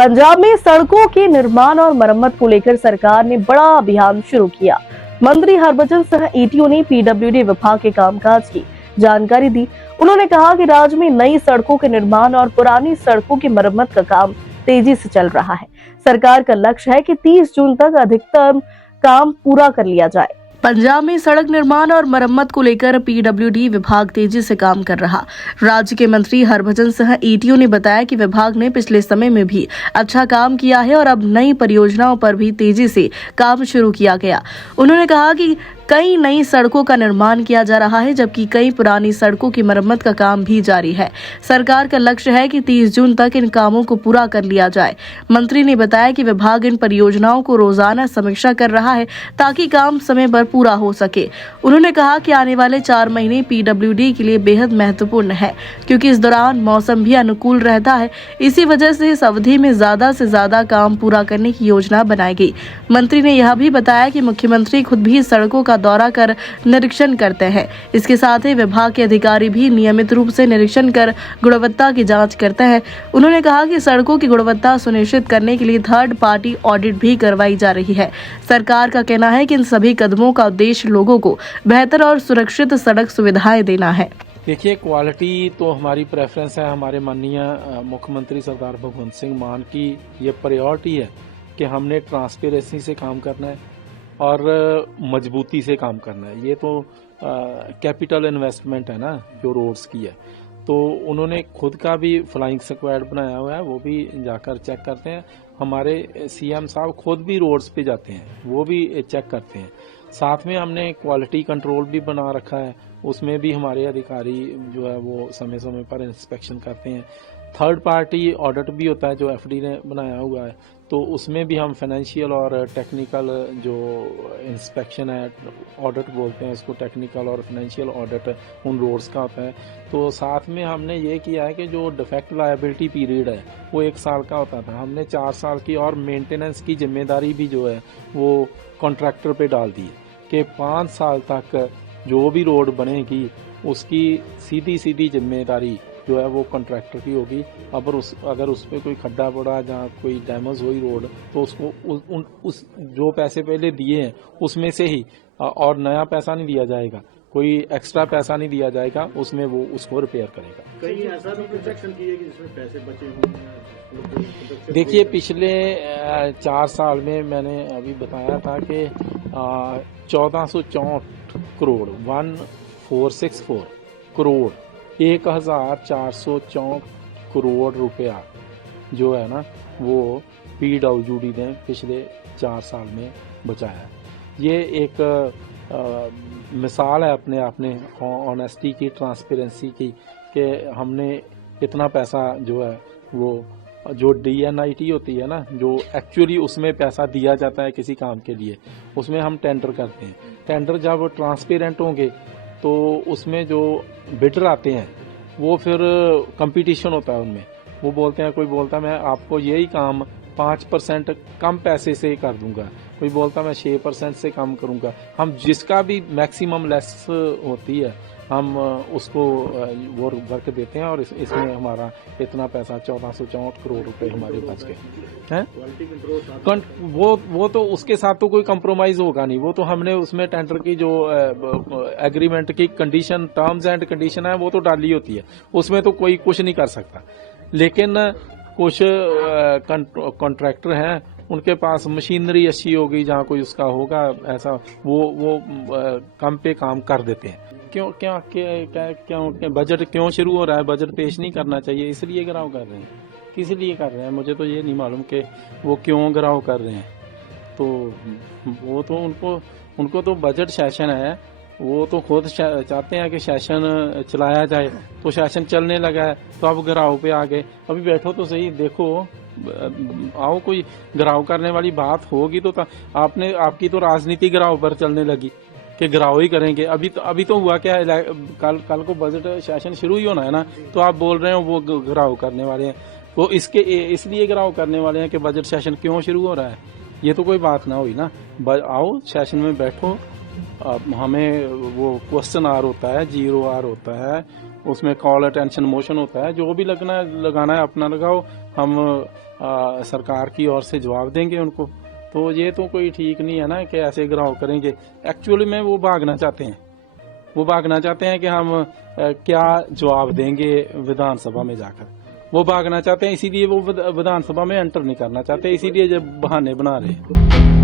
पंजाब में सड़कों के निर्माण और मरम्मत को लेकर सरकार ने बड़ा अभियान शुरू किया। मंत्री हरभजन सिंह ईटीओ ने पीडब्ल्यूडी विभाग के कामकाज की जानकारी दी। उन्होंने कहा कि राज्य में नई सड़कों के निर्माण और पुरानी सड़कों की मरम्मत का काम तेजी से चल रहा है। सरकार का लक्ष्य है कि 30 जून तक अधिकतम काम पूरा कर लिया जाए। पंजाब में सड़क निर्माण और मरम्मत को लेकर पीडब्ल्यूडी विभाग तेजी से काम कर रहा। राज्य के मंत्री हरभजन सिंह ईटीओ ने बताया कि विभाग ने पिछले समय में भी अच्छा काम किया है और अब नई परियोजनाओं पर भी तेजी से काम शुरू किया गया। उन्होंने कहा कि कई नई सड़कों का निर्माण किया जा रहा है, जबकि कई पुरानी सड़कों की मरम्मत का काम भी जारी है। सरकार का लक्ष्य है कि 30 जून तक इन कामों को पूरा कर लिया जाए। मंत्री ने बताया कि विभाग इन परियोजनाओं को रोजाना समीक्षा कर रहा है ताकि काम समय पर पूरा हो सके। उन्होंने कहा कि आने वाले 4 महीने पीडब्ल्यूडी के लिए बेहद महत्वपूर्ण है, क्योंकि इस दौरान मौसम भी अनुकूल रहता है। इसी वजह से इस अवधि में ज्यादा से ज्यादा काम पूरा करने की योजना बनाई गई। मंत्री ने यह भी बताया कि मुख्यमंत्री खुद भी सड़कों का दौरा कर निरीक्षण करते हैं। इसके साथ ही विभाग के अधिकारी भी नियमित रूप से निरीक्षण कर गुणवत्ता की जांच करते हैं। उन्होंने कहा कि सड़कों की गुणवत्ता सुनिश्चित करने के लिए थर्ड पार्टी ऑडिट भी करवाई जा रही है। सरकार का कहना है कि इन सभी कदमों का उद्देश्य लोगों को बेहतर और सुरक्षित सड़क सुविधाएं देना है। देखिए, क्वालिटी तो हमारी प्रेफरेंस है। हमारे माननीय मुख्यमंत्री सरदार भगवंत सिंह मान की ये प्रायोरिटी है कि हमने ट्रांसपेरेंसी से काम करना है और मजबूती से काम करना है। ये तो कैपिटल इन्वेस्टमेंट है ना, जो रोड्स की है। तो उन्होंने खुद का भी फ्लाइंग स्क्वाड बनाया हुआ है, वो भी जाकर चेक करते हैं। हमारे सीएम साहब खुद भी रोड्स पे जाते हैं, वो भी चेक करते हैं। साथ में हमने क्वालिटी कंट्रोल भी बना रखा है, उसमें भी हमारे अधिकारी जो है वो समय समय पर इंस्पेक्शन करते हैं। थर्ड पार्टी ऑडिट भी होता है जो एफडी ने बनाया हुआ है, तो उसमें भी हम फाइनेंशियल और टेक्निकल जो इंस्पेक्शन है, ऑडिट बोलते हैं उसको, टेक्निकल और फाइनेंशियल ऑडिट उन रोड्स का होता है। तो साथ में हमने ये किया है कि जो डिफेक्ट लायबिलिटी पीरियड है वो 1 साल का होता था, हमने 4 साल की, और मेंटेनेंस की जिम्मेदारी भी जो है वो कॉन्ट्रैक्टर पे डाल दी है कि 5 साल तक जो भी रोड बनेगी उसकी सीधी जिम्मेदारी जो है वो कॉन्ट्रैक्टर की होगी। अगर उस पर कोई खड्डा पड़ा, जहाँ कोई डैमेज हुई रोड, तो उसको उस जो पैसे पहले दिए हैं उसमें से ही, और नया पैसा नहीं दिया जाएगा, कोई एक्स्ट्रा पैसा नहीं दिया जाएगा, उसमें वो उसको रिपेयर करेगा। कहीं ऐसा भी प्रोजेक्शन किए कि जिसमें पैसे बचे हों? देखिए, पिछले 4 साल में मैंने अभी बताया था कि 1464 करोड़ 1464 करोड़ 1464 करोड़ रुपया जो है ना वो पीडब्ल्यूडी ने पिछले 4 साल में बचाया। ये एक मिसाल है अपने आप में ऑनेस्टी की, ट्रांसपेरेंसी की, कि हमने इतना पैसा जो है वो, जो डीएनआईटी होती है ना, जो एक्चुअली उसमें पैसा दिया जाता है किसी काम के लिए, उसमें हम टेंडर करते हैं। टेंडर जब ट्रांसपेरेंट होंगे तो उसमें जो बिडर आते हैं वो फिर कंपटीशन होता है उनमें, वो बोलते हैं, कोई बोलता है मैं आपको यही काम 5% कम पैसे से कर दूंगा, कोई बोलता मैं 6% से कम करूंगा। हम जिसका भी मैक्सिमम लेस होती है हम उसको वो वर्क देते हैं, और इसमें हमारा इतना पैसा 1464 करोड़ रुपए हमारे बच गए हैं। वो तो उसके साथ तो कोई कंप्रोमाइज होगा नहीं, वो तो हमने उसमें टेंडर की जो एग्रीमेंट की कंडीशन, टर्म्स एंड कंडीशन है, वो तो डाली होती है, उसमें तो कोई कुछ नहीं कर सकता। लेकिन कुछ कॉन्ट्रैक्टर हैं, उनके पास मशीनरी अच्छी होगी, जहाँ कोई उसका होगा ऐसा, वो कम पे काम कर देते हैं। क्यों बजट क्यों शुरू हो रहा है? बजट पेश नहीं करना चाहिए, इसलिए गिराव कर रहे हैं। किस लिए कर रहे हैं मुझे तो ये नहीं मालूम कि वो क्यों गिराव कर रहे हैं। तो वो तो उनको तो बजट सेशन है, वो तो खुद चाहते हैं कि सेशन चलाया जाए, तो सेशन चलने लगा है तो अब गिराव पे आ गए। अभी बैठो तो सही, देखो, आओ, कोई गिराव करने वाली बात होगी तो आपकी तो राजनीति गिराव पर चलने लगी कि गिराव ही करेंगे। अभी तो हुआ क्या है, कल को बजट सेशन शुरू ही होना है ना, तो आप बोल रहे हो वो गिराव करने वाले हैं। वो इसलिए गिराव करने वाले हैं कि बजट सेशन क्यों शुरू हो रहा है, ये तो कोई बात ना हुई ना। आओ, सेशन में बैठो, हमें वो क्वेश्चन आर होता है, 0R होता है, उसमें कॉल अटेंशन मोशन होता है, जो भी लगाना है अपना लगाओ, हम सरकार की ओर से जवाब देंगे उनको। तो ये तो कोई ठीक नहीं है ना कि ऐसे घिराव करेंगे। एक्चुअली में वो भागना चाहते हैं कि हम क्या जवाब देंगे विधानसभा में जाकर। वो भागना चाहते हैं, इसीलिए वो विधानसभा में एंटर नहीं करना चाहते, इसीलिए जब बहाने बना रहे हैं।